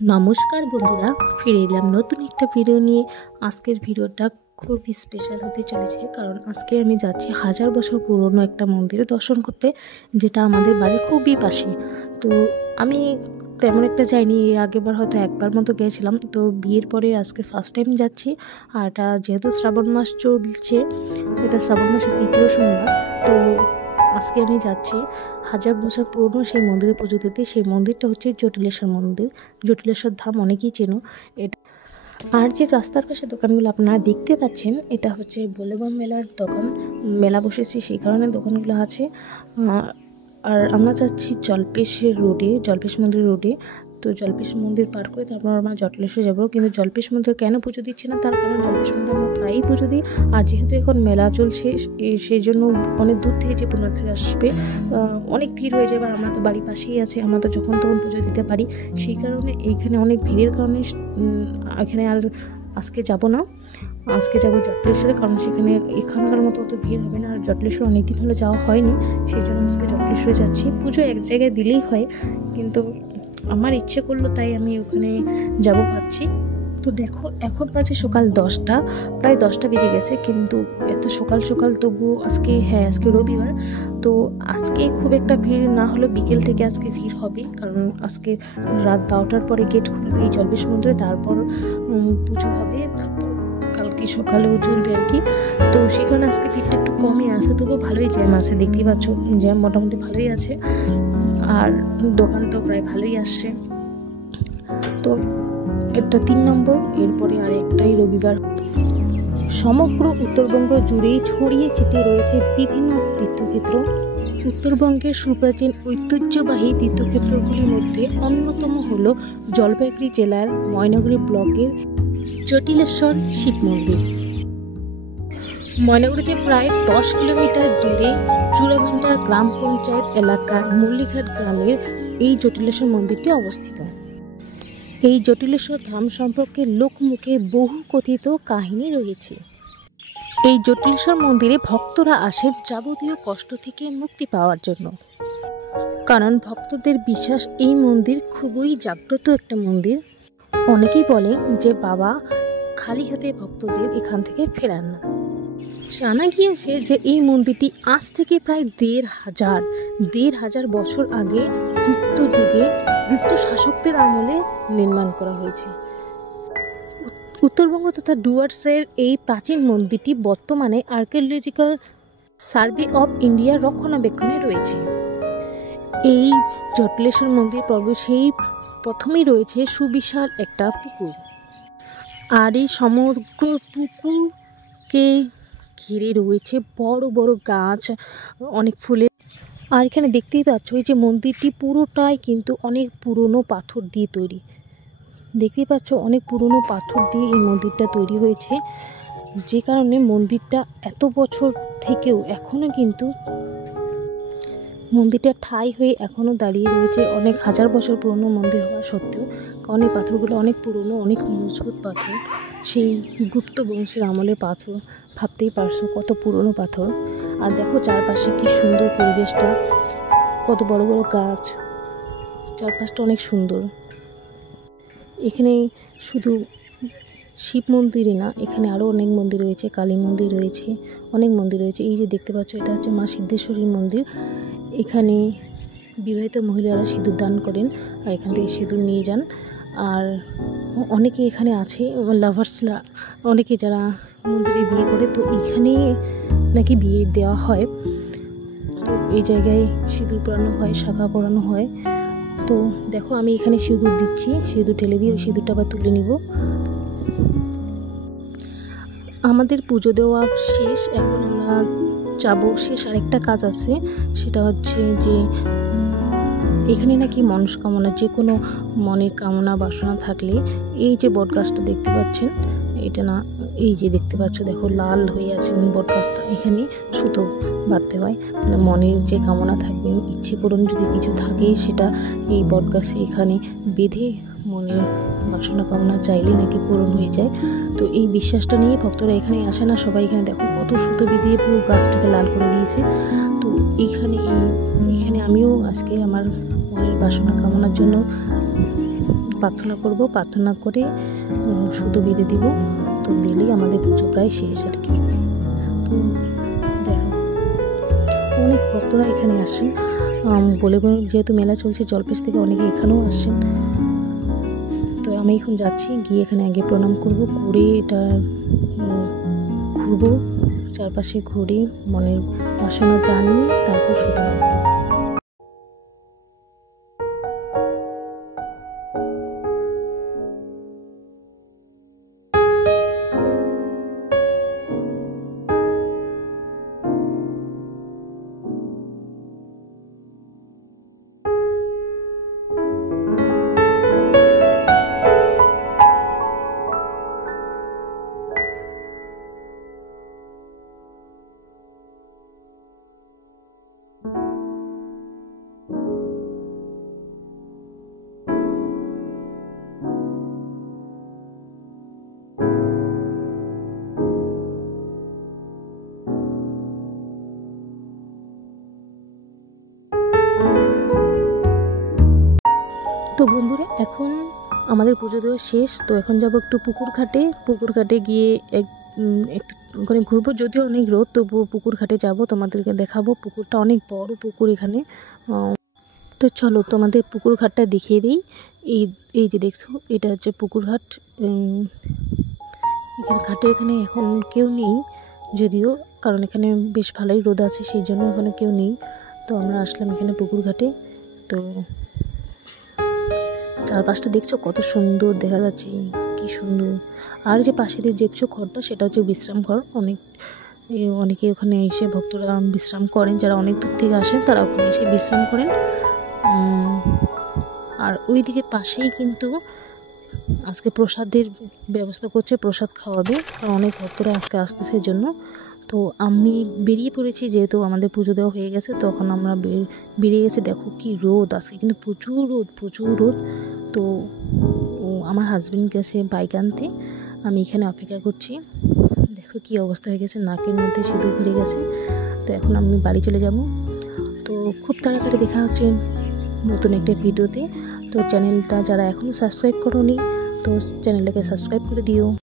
নমস্কার বন্ধুরা, ফিরে এলাম নতুন একটা ভিডিও নিয়ে। আজকের ভিডিওটা খুবই স্পেশাল হতে চলেছে, কারণ আজকে আমি যাচ্ছি 1000 বছর পুরনো একটা মন্দিরে দর্শন করতে, যেটা আমাদের বাড়ির খুবই পাশে। তো আমি তেমন একটা যাইনি, এর আগেবার হয়তো একবার মতো গিয়েছিলাম। তো বিয়ের পরে আজকে ফার্স্ট টাইম যাচ্ছি। আর এটা যেহেতু শ্রাবণ মাস চলছে, এটা শ্রাবণ মাসের 3য় সোমবার। তো আজকে আমি যাচ্ছি 1000 বছর পুরনো সেই মন্দিরে পুজো দিতে। সেই মন্দিরটা হচ্ছে জটিলেশ্বর মন্দির, জটিলেশ্বর ধাম, অনেকেই চেনো এটা। আর যে রাস্তার পাশে দোকানগুলো আপনারা দেখতে পাচ্ছেন, এটা হচ্ছে বোলেবম মেলার দোকান। মেলা বসেছে, সেই কারণে দোকানগুলো আছে। আর আমরা যাচ্ছি জল্পেশের রোডে, জল্পেশ মন্দির রোডে। তো জল্পেশ মন্দির পার করে তারপর আমরা জটিলেশ্বর যাবো। কিন্তু জল্পেশ মন্দির কেন পুজো দিচ্ছি না, তার কারণ জল্পেশ মন্দির আমরা প্রায়ই পুজো দিই। আর যেহেতু এখন মেলা চলছে, সেই জন্য অনেক দূর থেকে যে পুণ্যার্থীরা আসবে, অনেক ভিড় হয়ে যাবে। আর আমরা তো বাড়ির পাশেই আছে, আমরা তো যখন তখন পুজো দিতে পারি। সেই কারণে এইখানে অনেক ভিড়ের কারণে এখানে আর আজকে যাব না। আজকে যাবো জটিলেশ্বরে, কারণ সেখানে এখানকার মতো অত ভিড় হবে না। আর জটিলেশ্বর অনেকদিন হলে যাওয়া হয়নি, সেই জন্য আজকে জটিলেশ্বরে যাচ্ছি। পুজো এক জায়গায় দিলেই হয়, কিন্তু আমার ইচ্ছে করলো তাই আমি ওখানে যাব ভাবছি। তো দেখো, এখন বাজে সকাল 10টা, প্রায় 10টা বেজে গেছে, কিন্তু এত সকাল সকাল তবু আজকে আজকে রবিবার। তো আজকে খুব একটা ভিড় না হলেও বিকেল থেকে আজকে ভিড় হবে, কারণ আজকে রাত 12টার পরে গেট খুলবে এই জল্পেশ মন্দিরে, তারপর পুজো হবে, তারপর কালকে সকালেও চলবে আর কি। তো সেখানে আজকে ভিড়টা একটু কমই আছে, তবুও ভালোই জ্যাম আছে, দেখতেই পাচ্ছ জ্যাম মোটামুটি ভালোই আছে। আর দোকান তো প্রায় ভালোই আসছে। তো এটা 3 নম্বর, এরপরে আর একটাই রবিবার। সমগ্র উত্তরবঙ্গ জুড়েই ছড়িয়ে ছিটিয়ে রয়েছে বিভিন্ন তীর্থক্ষেত্র। উত্তরবঙ্গের সুপ্রাচীন ঐতিহ্যবাহী তীর্থক্ষেত্রগুলির মধ্যে অন্যতম হল জলপাইগুড়ি জেলার ময়নাগুড়ি ব্লকের জটিলেশ্বর শিব মন্দির। ময়নাগুড়িতে প্রায় 10 কিলোমিটার দূরে চূড়াভান্ডার গ্রাম পঞ্চায়েত এলাকার মল্লিঘাট গ্রামের এই জটিলেশ্বর মন্দিরটি অবস্থিত। এই জটিলেশ্বর ধাম সম্পর্কে লোকমুখে বহু কথিত কাহিনী রয়েছে। এই জটিলেশ্বর মন্দিরে ভক্তরা আসেন যাবতীয় কষ্ট থেকে মুক্তি পাওয়ার জন্য, কারণ ভক্তদের বিশ্বাস এই মন্দির খুবই জাগ্রত একটা মন্দির। অনেকেই বলে যে বাবা খালি হাতে ভক্তদের এখান থেকে ফেরান না। জানা গিয়েছে যে এই মন্দিরটি আজ থেকে প্রায় ১,৫০০ বছর আগে গুপ্ত যুগে গুপ্ত শাসকদের আমলে নির্মাণ করা হয়েছে। উত্তরবঙ্গ তথা ডুয়ার্সের এই প্রাচীন মন্দিরটি বর্তমানে আর্কিওলজিক্যাল সার্ভে অফ ইন্ডিয়ার রক্ষণাবেক্ষণে রয়েছে। এই জটিলেশ্বর মন্দির সেই প্রথমেই রয়েছে সুবিশাল একটা পুকুর, আর এই সমগ্র পুকুরকে ঘিরে রয়েছে বড় বড় গাছ, অনেক ফুলের। আর এখানে দেখতেই পাচ্ছ এই যে মন্দিরটি পুরোটাই কিন্তু অনেক পুরনো পাথর দিয়ে তৈরি। দেখতেই পাচ্ছ অনেক পুরনো পাথর দিয়ে এই মন্দিরটা তৈরি হয়েছে, যে কারণে মন্দিরটা এত বছর থেকেও এখনও কিন্তু মন্দিরটা ঠাঁই হয়ে এখনও দাঁড়িয়ে রয়েছে। অনেক 1000 বছর পুরনো মন্দির হওয়া সত্ত্বেও, কারণ এই পাথরগুলো অনেক পুরনো, অনেক মজবুত পাথর, সেই গুপ্ত বংশের আমলের পাথর। ভাবতেই পারছো কত পুরনো পাথর। আর দেখো চারপাশে কি সুন্দর পরিবেশটা, কত বড় বড় গাছ, চারপাশটা অনেক সুন্দর। এখানে শুধু শিব মন্দিরই না, এখানে আরও অনেক মন্দির রয়েছে, কালী মন্দির রয়েছে, অনেক মন্দির রয়েছে। এই যে দেখতে পাচ্ছ, এটা হচ্ছে মা সিদ্ধেশ্বরীর মন্দির। এখানে বিবাহিত মহিলারা সিঁদুর দান করেন, আর এখান থেকে সিঁদুর নিয়ে যান। আর অনেকে এখানে আছে লাভার্সরা, অনেকে যারা মন্দিরে বিয়ে করে, তো এখানে নাকি বিয়ে দেওয়া হয়। তো এই জায়গায় সিঁদুর পরানো হয়, শাখা পরানো হয়। তো দেখো আমি এখানে সিঁদুর দিচ্ছি, সিঁদুর ঢেলে দিয়ে ওই সিঁদুরটা আবার তুলে নিব। আমাদের পুজো দেওয়া শেষ, এখন আমরা যাবো। শেষ আরেকটা কাজ আছে, সেটা হচ্ছে যে এখানে নাকি মনস্কামনা, যে কোনো মনের কামনা বাসনা থাকলে এই যে বটগাছটা দেখতে পাচ্ছেন, এটা না, এই যে দেখতে পাচ্ছ, দেখো লাল হয়ে আছে বটগাছটা, এখানে সুতো বাঁধতে হয়। মানে মনের যে কামনা থাকবে, ইচ্ছে পূরণ যদি কিছু থাকে, সেটা এই বটগাছে এখানে বেঁধে মনের বাসনা কামনা চাইলে নাকি পূরণ হয়ে যায়। তো এই বিশ্বাসটা নিয়ে ভক্তরা এখানে আসে না, সবাই এখানে দেখো কত সুতো বেঁধিয়ে পুরো গাছটাকে লাল করে দিয়েছে। তো এখানে আমিও আজকে আমার মনের বাসনা কামনার জন্য প্রার্থনা করব, প্রার্থনা করে শুধু বেঁধে দিব। তো দিলেই আমাদের পুজো প্রায় শেষ আর কি। তো দেখো অনেক ভক্তরা এখানে আসেন বলে, যেহেতু মেলা চলছে জলপেশ থেকে অনেকে এখানেও আসেন। তো আমি এখন যাচ্ছি, গিয়ে এখানে আগে প্রণাম করব, করে এটা ঘুরবো, চারপাশে ঘুরে মনের বাসনা জানিয়ে তারপর শুধু বাঁধবো। তো বন্ধুরা এখন আমাদের পুজো দেওয়া শেষ। তো এখন যাব একটু পুকুর ঘাটে গিয়ে একটু ওখানে ঘুরবো। যদিও অনেক রোদ, তবুও পুকুর ঘাটে যাব, তোমাদেরকে দেখাবো। পুকুরটা অনেক বড় পুকুর এখানে। তো চলো তোমাদের পুকুর ঘাটটা দেখিয়ে দিই। এই যে দেখছো, এটা হচ্ছে পুকুর ঘাট। এখানে ঘাটে এখানে এখন কেউ নেই যদিও, কারণ এখানে বেশ ভালোই রোদ আছে, সেই জন্য এখানে কেউ নেই। তো আমরা আসলাম এখানে পুকুর ঘাটে। তো চারপাশটা দেখছো কত সুন্দর দেখা যাচ্ছে, কি সুন্দর। আর যে পাশে দিয়ে দেখছো ঘরটা, সেটা হচ্ছে বিশ্রাম ঘর। অনেকে ওখানে এসে ভক্তরা বিশ্রাম করেন, যারা অনেক দূর থেকে আসেন তারা ওখানে এসে বিশ্রাম করেন। আর ওইদিকে পাশেই কিন্তু আজকে প্রসাদের ব্যবস্থা করছে, প্রসাদ খাওয়াবে, কারণ অনেক ভক্তরা আজকে আসতেছে জন্য। তো আমি বেরিয়ে পড়েছি, যেহেতু আমাদের পুজো দেওয়া হয়ে গেছে, তখন আমরা বেরিয়ে গেছি। দেখো কি রোদ আজকে, কিন্তু প্রচুর রোদ। তো আমার হাজব্যান্ড গেছে বাইক আনতে, আমি এখানে অপেক্ষা করছি। দেখো কি অবস্থা হয়ে গেছে, নাকের মধ্যে সিঁদুর ভরে গেছে। তো এখন আমি বাড়ি চলে যাব। তো খুব তাড়াতাড়ি দেখা হচ্ছে নতুন একটা ভিডিওতে। তো চ্যানেলটা যারা এখনও সাবস্ক্রাইব করোনি, তো চ্যানেলটাকে সাবস্ক্রাইব করে দিও।